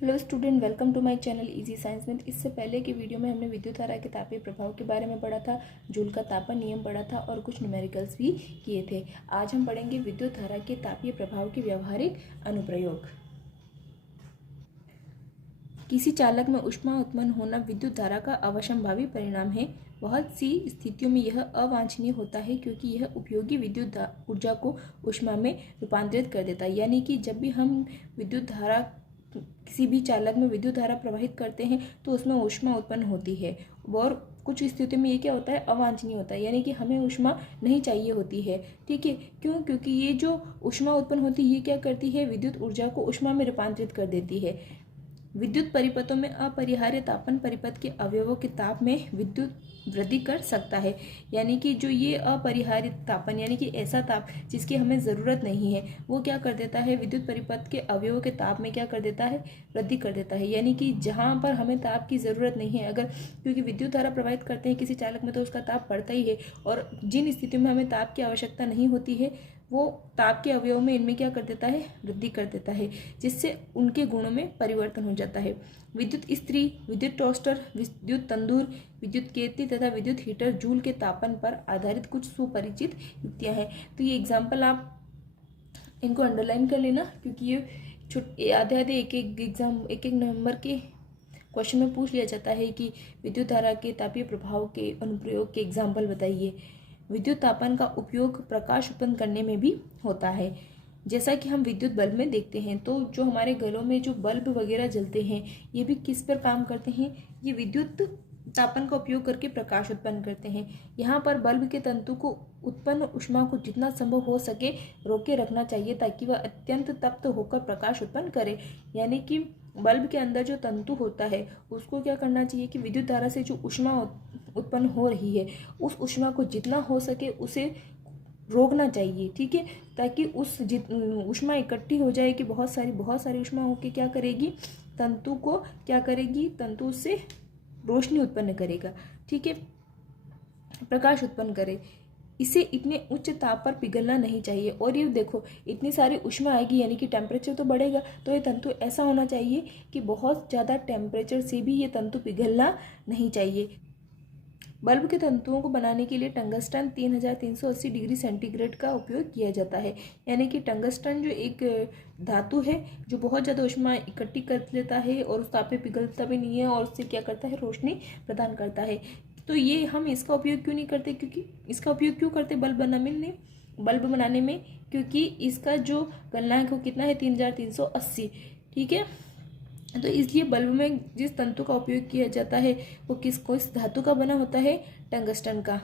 Hello student, welcome to my channel easy science में। इससे पहले की वीडियो में हमने विद्युत धारा के तापीय प्रभाव के बारे में पढ़ा था, जूल का तापन नियम पढ़ा था और कुछ न्यूमेरिकल्स भी किए थे। आज हम पढ़ेंगे विद्युत धारा के तापीय प्रभाव के व्यावहारिक अनुप्रयोग। किसी चालक में ऊष्मा उत्पन्न होना विद्युत धारा का अवश्यंभावी परिणाम है। बहुत सी स्थितियों में यह अवांछनीय होता है क्योंकि यह उपयोगी विद्युत ऊर्जा को ऊष्मा में रूपांतरित कर देता है। यानी कि जब भी हम विद्युत धारा किसी भी चालक में विद्युत धारा प्रवाहित करते हैं तो उसमें ऊष्मा उत्पन्न होती है और कुछ स्थितियों में ये क्या होता है, अवांछनीय होता है, यानी कि हमें ऊष्मा नहीं चाहिए होती है। ठीक है, क्यों? क्योंकि ये जो ऊष्मा उत्पन्न होती है ये क्या करती है, विद्युत ऊर्जा को ऊष्मा में रूपांतरित कर देती है। विद्युत परिपथों में अपरिहार्य तापन परिपथ के अवयवों के ताप में विद्युत वृद्धि कर सकता है। यानी कि जो ये अपरिहार्य तापन यानी कि ऐसा ताप जिसकी हमें ज़रूरत नहीं है वो क्या कर देता है, विद्युत परिपथ के अवयवों के ताप में क्या कर देता है, वृद्धि कर देता है। यानी कि जहाँ पर हमें ताप की ज़रूरत नहीं है, अगर क्योंकि विद्युत धारा प्रवाहित करते हैं किसी चालक में तो उसका ताप बढ़ता ही है, और जिन स्थितियों में हमें ताप की आवश्यकता नहीं होती है वो ताप के अवयव में इनमें क्या कर देता है, वृद्धि कर देता है, जिससे उनके गुणों में परिवर्तन हो जाता है। विद्युत इस्त्री, विद्युत टोस्टर, विद्युत तंदूर, विद्युत केतली तथा विद्युत हीटर जूल के तापन पर आधारित कुछ सुपरिचित युक्तियां हैं। तो ये एग्जाम्पल आप इनको अंडरलाइन कर लेना, क्योंकि ये आधे एक एक नंबर के क्वेश्चन में पूछ लिया जाता है कि विद्युत धारा के तापीय प्रभाव के अनुप्रयोग के एग्जाम्पल बताइए। विद्युत तापन का उपयोग प्रकाश उत्पन्न करने में भी होता है। जैसा कि हम विद्युत बल्ब में देखते हैं, तो जो हमारे घरों में जो बल्ब वगैरह जलते हैं ये भी किस पर काम करते हैं, ये विद्युत तापन का उपयोग करके प्रकाश उत्पन्न करते हैं। यहाँ पर बल्ब के तंतु को उत्पन्न ऊष्मा को जितना संभव हो सके रोके रखना चाहिए ताकि वह अत्यंत तप्त होकर प्रकाश उत्पन्न करे। यानी कि बल्ब के अंदर जो तंतु होता है उसको क्या करना चाहिए कि विद्युत धारा से जो ऊष्मा उत्पन्न हो रही है उस ऊष्मा को जितना हो सके उसे रोकना चाहिए। ठीक है, ताकि उस ऊष्मा इकट्ठी हो जाए कि बहुत सारी ऊष्मा होके क्या करेगी, तंतु को क्या करेगी, तंतु से रोशनी उत्पन्न करेगा। ठीक है, प्रकाश उत्पन्न करे। इसे इतने उच्च ताप पर पिघलना नहीं चाहिए। और ये देखो इतनी सारी ऊष्मा आएगी यानी कि टेम्परेचर तो बढ़ेगा, तो ये तंतु ऐसा होना चाहिए कि बहुत ज़्यादा टेम्परेचर से भी ये तंतु पिघलना नहीं चाहिए। बल्ब के तंतुओं को बनाने के लिए टंगस्टन 3380 डिग्री सेंटीग्रेड का उपयोग किया जाता है। यानी कि टंगस्टन जो एक धातु है जो बहुत ज़्यादा ऊष्मा इकट्ठी कर लेता है और उस ताप पे पिघलता भी नहीं है और उससे क्या करता है, रोशनी प्रदान करता है। तो ये हम इसका उपयोग क्यों नहीं करते, क्योंकि इसका उपयोग क्यों करते बल्ब बनाने में, क्योंकि इसका जो गलनांक वो कितना है, 3380। ठीक है, तो इसलिए बल्ब में जिस तंतु का उपयोग किया जाता है वो किस धातु का बना होता है, टंगस्टन का।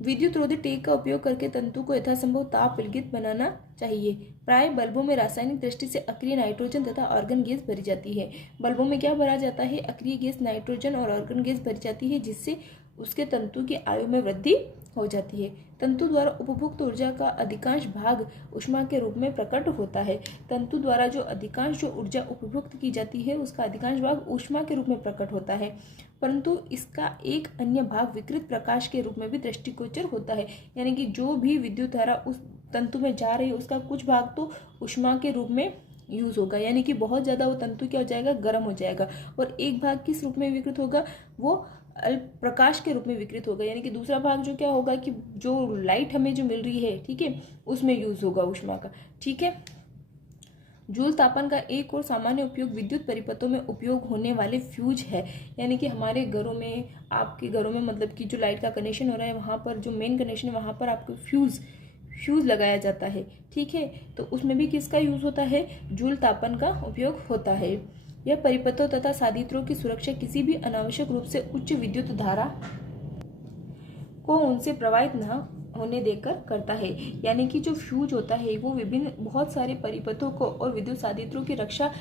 विद्युत रोधी टेक का उपयोग करके तंतु को यथासंभव ताप विलगित बनाना चाहिए। प्राय बल्बों में रासायनिक दृष्टि से अक्रिय नाइट्रोजन तथा आर्गन गैस भरी जाती है। बल्बों में क्या भरा जाता है, अक्रिय गैस नाइट्रोजन और आर्गन गैस भरी जाती है, जिससे उसके तंतु की आयु में वृद्धि हो जाती है। तंतु द्वारा उपभुक्त ऊर्जा का अधिकांश भाग ऊष्मा के रूप में प्रकट होता है। तंतु द्वारा जो अधिकांश जो ऊर्जा उपभुक्त की जाती है उसका अधिकांश भाग ऊष्मा के रूप में प्रकट होता है, परंतु इसका एक अन्य भाग विकृत प्रकाश के रूप में भी दृष्टिगोचर होता है। यानी कि जो भी विद्युत धारा उस तंतु में जा रही है उसका कुछ भाग तो ऊष्मा के रूप में यूज होगा, यानी कि बहुत ज़्यादा वो तंतु क्या हो जाएगा, गर्म हो जाएगा, और एक भाग किस रूप में विकृत होगा, वो प्रकाश के रूप में विकृत होगा। यानी कि दूसरा भाग जो क्या होगा कि जो लाइट हमें जो मिल रही है, ठीक है, उसमें यूज होगा ऊष्मा का। ठीक है, जूल तापन का एक और सामान्य उपयोग विद्युत परिपथों में उपयोग होने वाले फ्यूज है। यानी कि हमारे घरों में, आपके घरों में मतलब कि जो लाइट का कनेक्शन हो रहा है वहाँ पर जो मेन कनेक्शन है वहाँ पर आपको फ्यूज लगाया जाता है। ठीक है, तो उसमें भी किसका यूज होता है, जूल तापन का उपयोग होता है। यह परिपथों तथा साधित्रों की सुरक्षा किसी भी अनावश्यक रूप से उच्च विद्युत धारा को उनसे प्रवाहित न होने देकर करता है। यानी कि जो फ्यूज होता है वो विभिन्न बहुत सारे परिपथों को और विद्युत साधित्रों की रक्षा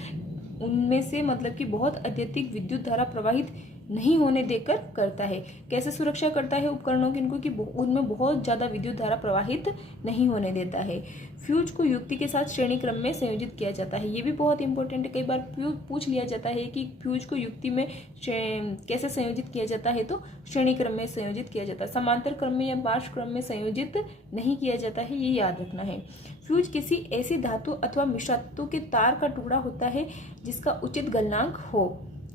उनमें से मतलब कि बहुत अत्यधिक विद्युत धारा प्रवाहित नहीं होने देकर करता है। कैसे सुरक्षा करता है उपकरणों की इनको, कि उनमें बहुत ज़्यादा विद्युत धारा प्रवाहित नहीं होने देता है। फ्यूज को युक्ति के साथ श्रेणी क्रम में संयोजित किया जाता है। ये भी बहुत इंपॉर्टेंट है, कई बार पूछ लिया जाता है कि फ्यूज को युक्ति में कैसे संयोजित किया जाता है, तो श्रेणी क्रम में संयोजित किया जाता है, समांतर क्रम में या पार्श्व क्रम में संयोजित नहीं किया जाता है, ये याद रखना है। फ्यूज किसी ऐसी धातु अथवा मिश्रधातु के तार का टुकड़ा होता है जिसका उचित गलनांक हो।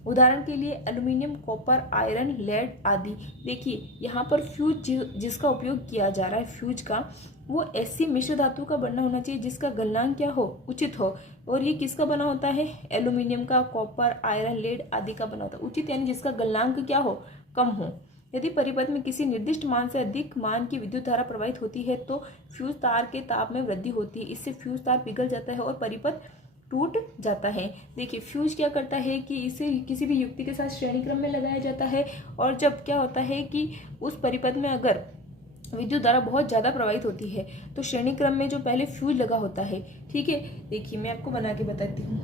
उदाहरण के लिए एल्यूमिनियम, कॉपर, आयरन, लेड आदि। देखिए यहाँ पर फ्यूज जिसका उपयोग किया जा रहा है फ्यूज का, वो ऐसी मिश्र धातु का बना होना चाहिए जिसका गलनांक क्या हो, उचित हो। और ये किसका बना होता है, एल्यूमिनियम का, कॉपर, आयरन, लेड आदि का बना होता है। उचित यानी जिसका गलनांक क्या हो, कम हो। यदि परिपथ में किसी निर्दिष्ट मान से अधिक मान की विद्युत धारा प्रवाहित होती है तो फ्यूज तार के ताप में वृद्धि होती है। इससे फ्यूज तार पिघल जाता है और परिपथ टूट जाता है। देखिए फ्यूज क्या करता है कि इसे किसी भी युक्ति के साथ श्रेणी क्रम में लगाया जाता है, और जब क्या होता है कि उस परिपथ में अगर विद्युत धारा बहुत ज़्यादा प्रवाहित होती है तो श्रेणी क्रम में जो पहले फ्यूज लगा होता है, ठीक है। देखिए मैं आपको बना के बताती हूँ।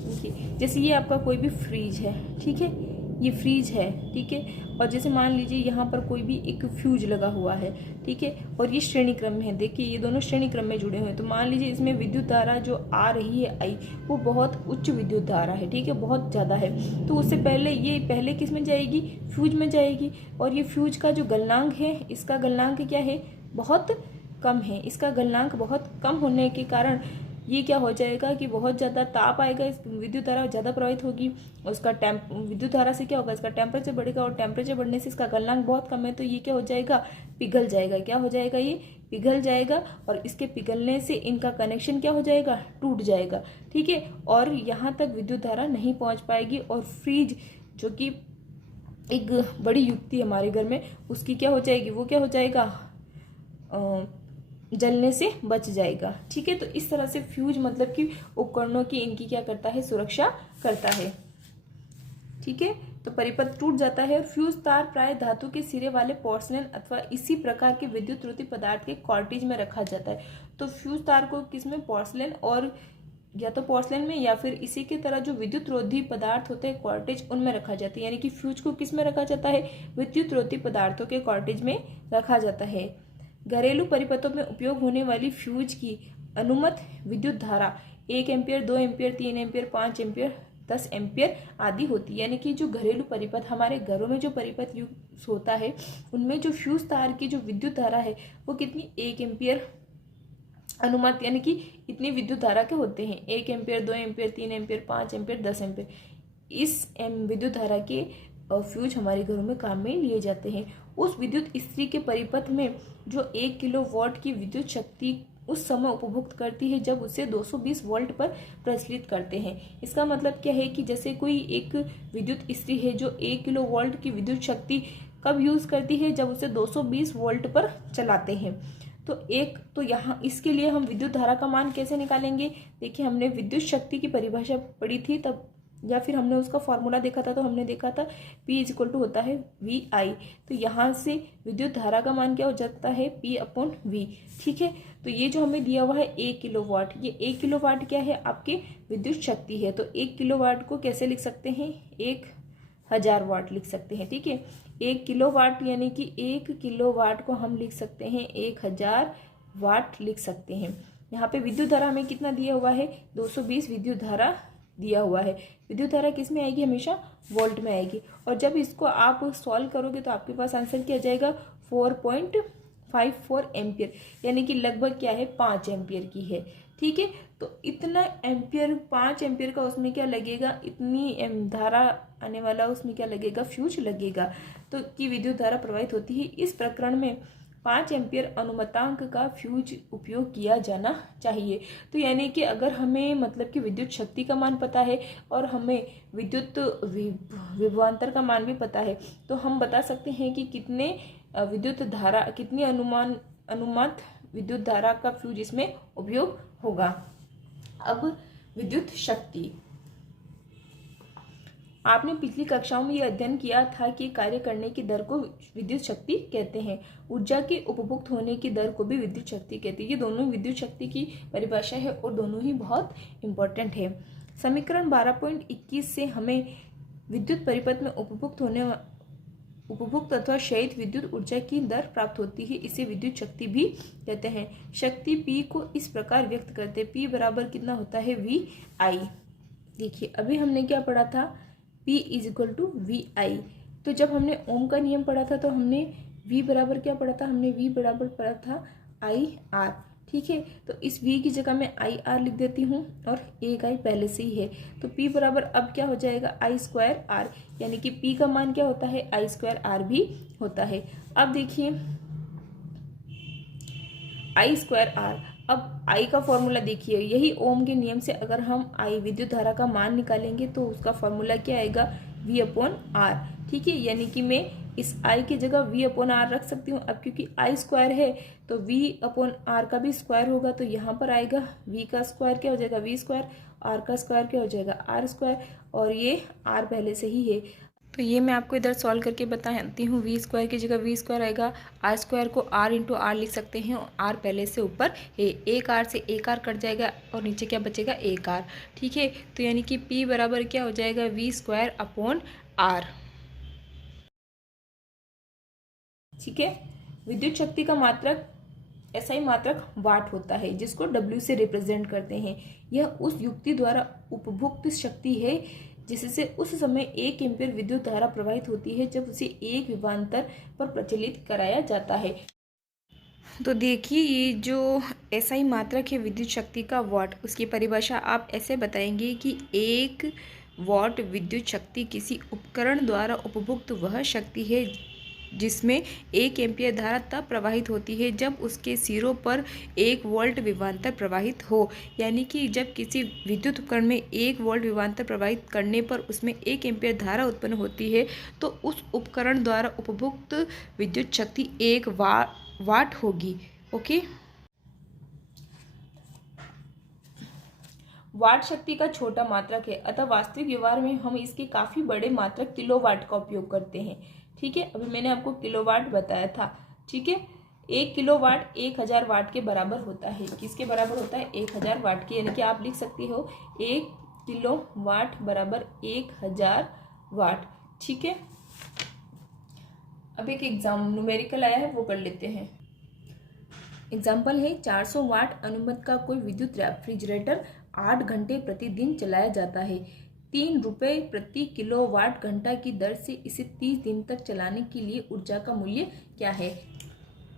देखिए जैसे ये आपका कोई भी फ्रिज है, ठीक है, ये फ्रिज है, ठीक है, और जैसे मान लीजिए यहाँ पर कोई भी एक फ्यूज लगा हुआ है, ठीक है, और ये श्रेणी क्रम में है। देखिए ये दोनों श्रेणी क्रम में जुड़े हुए हैं। तो मान लीजिए इसमें विद्युत धारा जो आ रही है आई, वो बहुत उच्च विद्युत धारा है, ठीक है, बहुत ज़्यादा है। तो उससे पहले ये पहले किस में जाएगी, फ्यूज में जाएगी। और ये फ्यूज का जो गलनांक है, इसका गलनांक क्या है, बहुत कम है। इसका गलनांक बहुत कम होने के कारण ये क्या हो जाएगा कि बहुत ज़्यादा ताप आएगा, इस विद्युत धारा ज़्यादा प्रवाहित होगी, और उसका विद्युत धारा से क्या होगा, इसका टेम्परेचर बढ़ेगा, और टेम्परेचर बढ़ने से इसका गलनांक बहुत कम है, तो ये क्या हो जाएगा, पिघल जाएगा। क्या हो जाएगा, ये पिघल जाएगा, और इसके पिघलने से इनका कनेक्शन क्या हो जाएगा, टूट जाएगा, ठीक है, और यहाँ तक विद्युत धारा नहीं पहुँच पाएगी। और फ्रिज जो कि एक बड़ी युक्ति है हमारे घर में, उसकी क्या हो जाएगी, वो क्या हो जाएगा, जलने से बच जाएगा, ठीक है। तो इस तरह से फ्यूज मतलब कि उपकरणों की इनकी क्या करता है, सुरक्षा करता है, ठीक है। तो परिपथ टूट जाता है। और फ्यूज तार प्राय धातु के सिरे वाले पोर्सलेन अथवा इसी प्रकार के विद्युत रोधी पदार्थ के कॉर्टेज में रखा जाता है। तो फ्यूज तार को किसमें, पोर्सलेन, और या तो पोर्सलेन में या फिर इसी की तरह जो विद्युत रोधी पदार्थ होते हैं कॉर्टेज, उनमें रखा जाता है। यानी कि फ्यूज को किस में रखा जाता है, विद्युत रोधी पदार्थों के कॉर्टेज में रखा जाता है। घरेलू परिपथों में उपयोग होने वाली फ्यूज की अनुमत विद्युत धारा 1 ampere, 2 ampere, 3 ampere, 5 ampere, 10 ampere आदि होती है। यानी कि जो घरेलू परिपथ, हमारे घरों में जो परिपथ यूज होता है, उनमें जो फ्यूज तार की जो विद्युत धारा है वो कितनी, 1 एम्पियर अनुमत, यानी कि इतनी विद्युत धारा के होते हैं, 1 ampere, 2 ampere, 3 ampere, 5 ampere, 10 ampere. इस विद्युत धारा के फ्यूज हमारे घरों में काम में लिए जाते हैं। उस विद्युत इस्त्री के परिपथ में जो 1 किलोवाट की विद्युत शक्ति उस समय उपभोग करती है जब उसे 220 वोल्ट पर प्रचलित करते हैं। इसका मतलब क्या है कि जैसे कोई एक विद्युत इस्त्री है जो 1 किलोवाट की विद्युत शक्ति कब यूज करती है, जब उसे 220 वोल्ट पर चलाते हैं। तो यहाँ इसके लिए हम विद्युत धारा का मान कैसे निकालेंगे। देखिए हमने विद्युत शक्ति की परिभाषा पढ़ी थी तब, या फिर हमने उसका फॉर्मूला देखा था, तो हमने देखा था P = होता है VI। तो यहाँ से विद्युत धारा का मान क्या हो जाता है, P/V, ठीक है। तो ये जो हमें दिया हुआ है 1 किलोवाट, ये 1 किलोवाट क्या है, आपके विद्युत शक्ति है। तो 1 किलोवाट को कैसे लिख सकते हैं, 1000 वाट लिख सकते हैं, ठीक है। 1 किलोवाट यानी कि 1 किलोवाट को हम लिख सकते हैं 1000 वाट लिख सकते हैं। यहाँ पे विद्युत धारा हमें कितना दिया हुआ है, 220 विद्युत धारा दिया हुआ है। विद्युत धारा किस में आएगी, हमेशा वोल्ट में आएगी। और जब इसको आप सॉल्व करोगे तो आपके पास आंसर क्या जाएगा, 4.54 एम्पियर, यानी कि लगभग क्या है, 5 एम्पियर की है, ठीक है। तो इतना एम्पियर, 5 एम्पियर का उसमें क्या लगेगा, इतनी धारा आने वाला उसमें क्या लगेगा, फ्यूज लगेगा, तो की विद्युत धारा प्रवाहित होती है। इस प्रकरण में 5 एम्पियर अनुमतांक का फ्यूज उपयोग किया जाना चाहिए। तो यानी कि अगर हमें मतलब कि विद्युत शक्ति का मान पता है और हमें विद्युत विभवांतर का मान भी पता है, तो हम बता सकते हैं कि कितने विद्युत धारा, कितनी अनुमत विद्युत धारा का फ्यूज इसमें उपयोग होगा। अब विद्युत शक्ति, आपने पिछली कक्षाओं में यह अध्ययन किया था कि कार्य करने की दर को विद्युत शक्ति कहते हैं। ऊर्जा के उपभोक्त होने की दर को भी विद्युत शक्ति कहते हैं। ये दोनों विद्युत शक्ति की परिभाषा है और दोनों ही बहुत इंपॉर्टेंट है। समीकरण 12.21 से हमें विद्युत परिपथ में उपभोक्त अथवा क्षयित विद्युत ऊर्जा की दर प्राप्त होती है। इसे विद्युत शक्ति भी कहते हैं। शक्ति P को इस प्रकार व्यक्त करते हैं, P बराबर कितना होता है, VI। देखिए अभी हमने क्या पढ़ा था, P = VI। तो जब हमने ओम का नियम पढ़ा था तो हमने V बराबर क्या पढ़ा था, हमने V बराबर पढ़ा था आई आर। ठीक है, तो इस v की जगह मैं आई आर लिख देती हूँ और एक आई पहले से ही है, तो p बराबर अब क्या हो जाएगा आई स्क्वायर आर, यानी कि p का मान क्या होता है आई स्क्वायर आर भी होता है। अब देखिए आई स्क्वायर आर, अब आई का फॉर्मूला देखिए, यही ओम के नियम से अगर हम आई विद्युत धारा का मान निकालेंगे तो उसका फॉर्मूला क्या आएगा v अपॉन आर। ठीक है, यानी कि मैं इस आई की जगह v अपॉन आर रख सकती हूँ। अब क्योंकि आई स्क्वायर है तो v अपॉन आर का भी स्क्वायर होगा, तो यहाँ पर आएगा v का स्क्वायर क्या हो जाएगा v स्क्वायर, आर का स्क्वायर क्या हो जाएगा आर स्क्वायर, और ये आर पहले से ही है। तो ये मैं आपको इधर सॉल्व करके बताती हूँ। वी स्क्वायर की जगह वी स्क्वायर आएगा, आर स्क्वायर को आर इंटू आर लिख सकते हैं, और आर पहले से ऊपर है, एक आर से एक आर कट जाएगा और नीचे क्या बचेगा एक आर। ठीक है, तो यानी कि P बराबर क्या हो जाएगा वी स्क्वायर अपॉन आर। ठीक है, विद्युत शक्ति का मात्रक SI मात्रक वाट होता है, जिसको W से रिप्रेजेंट करते हैं। यह उस युक्ति द्वारा उपभुक्त शक्ति है जिससे उस समय 1 एम्पीयर विद्युत धारा प्रवाहित होती है जब उसे एक विभवांतर पर प्रचलित कराया जाता है। तो देखिए ये जो SI मात्रक है विद्युत शक्ति का वाट, उसकी परिभाषा आप ऐसे बताएंगे कि 1 वाट विद्युत शक्ति किसी उपकरण द्वारा उपभुक्त वह शक्ति है जिसमें 1 एम्पीयर धारा तब प्रवाहित होती है जब उसके सिरों पर 1 वोल्ट विभवांतर प्रवाहित हो। यानी कि जब किसी विद्युत उपकरण में 1 वोल्ट विभवांतर प्रवाहित करने पर उसमें 1 एम्पीयर धारा उत्पन्न होती है तो उस उपकरण द्वारा उपभुक्त विद्युत शक्ति 1 वाट होगी। ओके, वाट शक्ति का छोटा मात्रक है, अतः वास्तविक व्यवहार में हम इसके काफी बड़े मात्रक किलोवाट का उपयोग करते हैं। ठीक है, अभी मैंने आपको किलोवाट बताया था। ठीक है, 1 किलोवाट 1000 वाट के बराबर होता है। किसके बराबर होता है 1000 वाट के, यानी कि आप लिख सकते हो 1 किलोवाट बराबर 1000 वाट। ठीक है, अब एक एग्जाम न्यूमेरिकल आया है वो कर लेते हैं। एग्जाम्पल है 400 वाट अनुमत का कोई विद्युत रेफ्रिजरेटर 8 घंटे प्रतिदिन चलाया जाता है। 3 रुपये प्रति किलोवाट घंटा की दर से इसे 30 दिन तक चलाने के लिए ऊर्जा का मूल्य क्या है।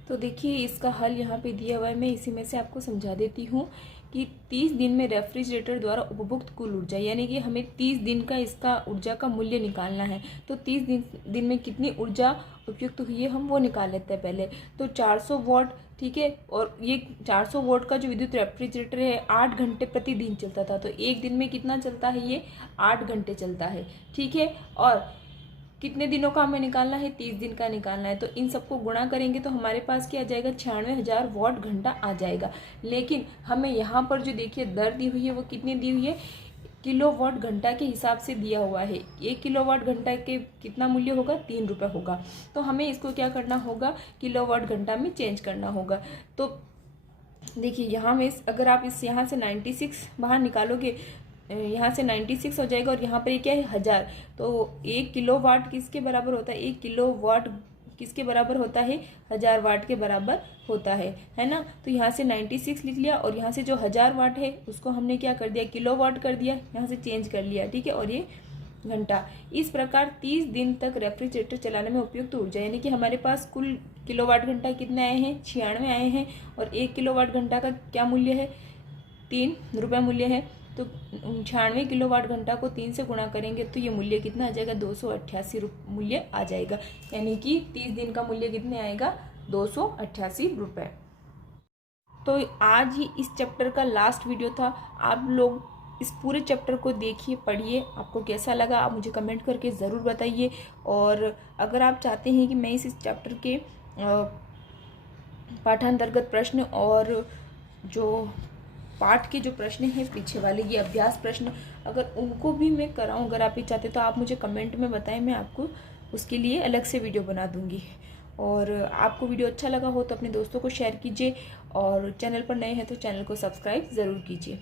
तो देखिए इसका हल यहाँ पे दिया हुआ है, मैं इसी में से आपको समझा देती हूँ कि 30 दिन में रेफ्रिजरेटर द्वारा उपभुक्त कुल ऊर्जा, यानी कि हमें 30 दिन का इसका ऊर्जा का मूल्य निकालना है। तो 30 दिन में कितनी ऊर्जा उपयुक्त हुई है हम वो निकाल लेते हैं पहले। तो 400 वॉट, ठीक है, और ये 400 वॉट का जो विद्युत रेफ्रिजरेटर है 8 घंटे प्रतिदिन चलता था, तो एक दिन में कितना चलता है ये 8 घंटे चलता है। ठीक है, और कितने दिनों का हमें निकालना है 30 दिन का निकालना है, तो इन सबको गुणा करेंगे तो हमारे पास क्या आ जाएगा 96,000 वॉट घंटा आ जाएगा। लेकिन हमें यहाँ पर जो देखिए दर दी हुई है वो कितनी दी हुई है किलोवाट घंटा के हिसाब से दिया हुआ है। 1 किलोवाट घंटा के कितना मूल्य होगा 3 रुपये होगा। तो हमें इसको क्या करना होगा किलोवाट घंटा में चेंज करना होगा। तो देखिए यहाँ में अगर आप इस यहाँ से 96 बाहर निकालोगे, यहाँ से 96 हो जाएगा और यहाँ पर ये क्या है 1000, तो 1 किलोवाट किसके बराबर होता है 1 किलोवाट किसके बराबर होता है 1000 वाट के बराबर होता है ना। तो यहाँ से 96 लिख लिया और यहाँ से जो 1000 वाट है उसको हमने क्या कर दिया किलोवाट कर दिया, यहाँ से चेंज कर लिया। ठीक है, और ये घंटा। इस प्रकार 30 दिन तक रेफ्रिजरेटर चलाने में उपयुक्त ऊर्जा, यानी कि हमारे पास कुल किलोवाट घंटा कितने आए हैं 96 आए हैं, और 1 किलोवाट घंटा का क्या मूल्य है 3 रुपये मूल्य है। तो 96 किलोवाट घंटा को 3 से गुणा करेंगे तो ये मूल्य कितना आ जाएगा 288 मूल्य आ जाएगा, यानी कि 30 दिन का मूल्य कितने आएगा 288 रुपये। तो आज ही इस चैप्टर का लास्ट वीडियो था। आप लोग इस पूरे चैप्टर को देखिए, पढ़िए, आपको कैसा लगा आप मुझे कमेंट करके ज़रूर बताइए। और अगर आप चाहते हैं कि मैं इस चैप्टर के पाठांतर्गत प्रश्न और जो पाठ के जो प्रश्न हैं पीछे वाले ये अभ्यास प्रश्न, अगर उनको भी मैं कराऊं, अगर आप ये चाहते तो आप मुझे कमेंट में बताएं, मैं आपको उसके लिए अलग से वीडियो बना दूंगी। और आपको वीडियो अच्छा लगा हो तो अपने दोस्तों को शेयर कीजिए, और चैनल पर नए हैं तो चैनल को सब्सक्राइब ज़रूर कीजिए।